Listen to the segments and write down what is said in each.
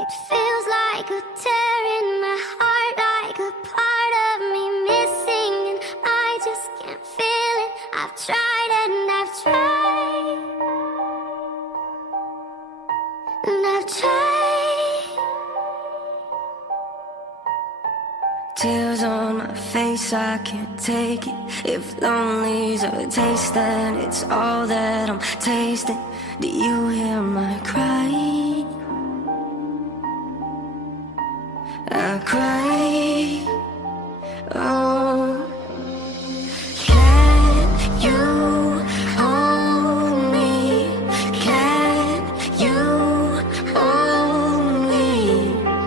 It feels like a tear in my heart, like a part of me missing, and I just can't feel it. I've tried and I've tried, and I've tried. Tears on my face, I can't take it. If lonely's a taste, then it's all that I'm tasting. Do you hear my cry? I cry. Oh, can you hold me? Can you hold me?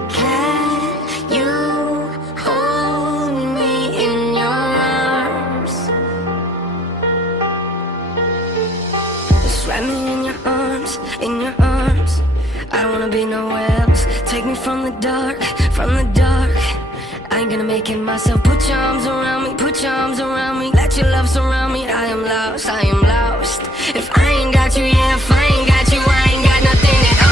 Can you hold me in your arms? Just wrap me in your arms, in your arms. I don't wanna be nowhere else. Take me from the dark, from the dark. I ain't gonna make it myself. Put your arms around me, put your arms around me. Let your love surround me. I am lost, I am lost. If I ain't got you, yeah, if I ain't got you, I ain't got nothing at all.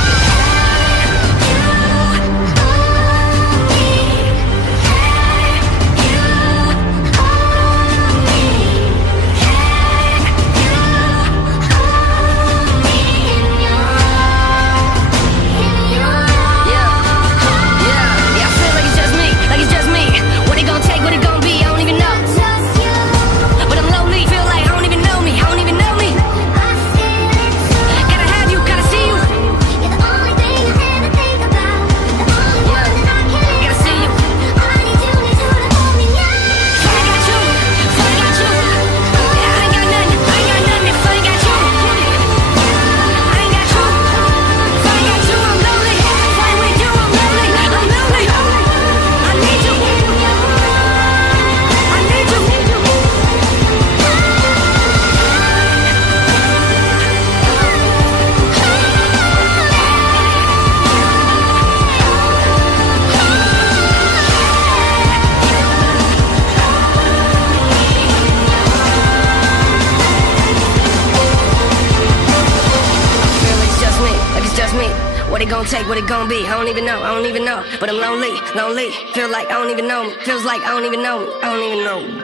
What it gon' take, what it gon' be, I don't even know, I don't even know. But I'm lonely, lonely, feel like I don't even know me. Feels like I don't even know me, I don't even know me.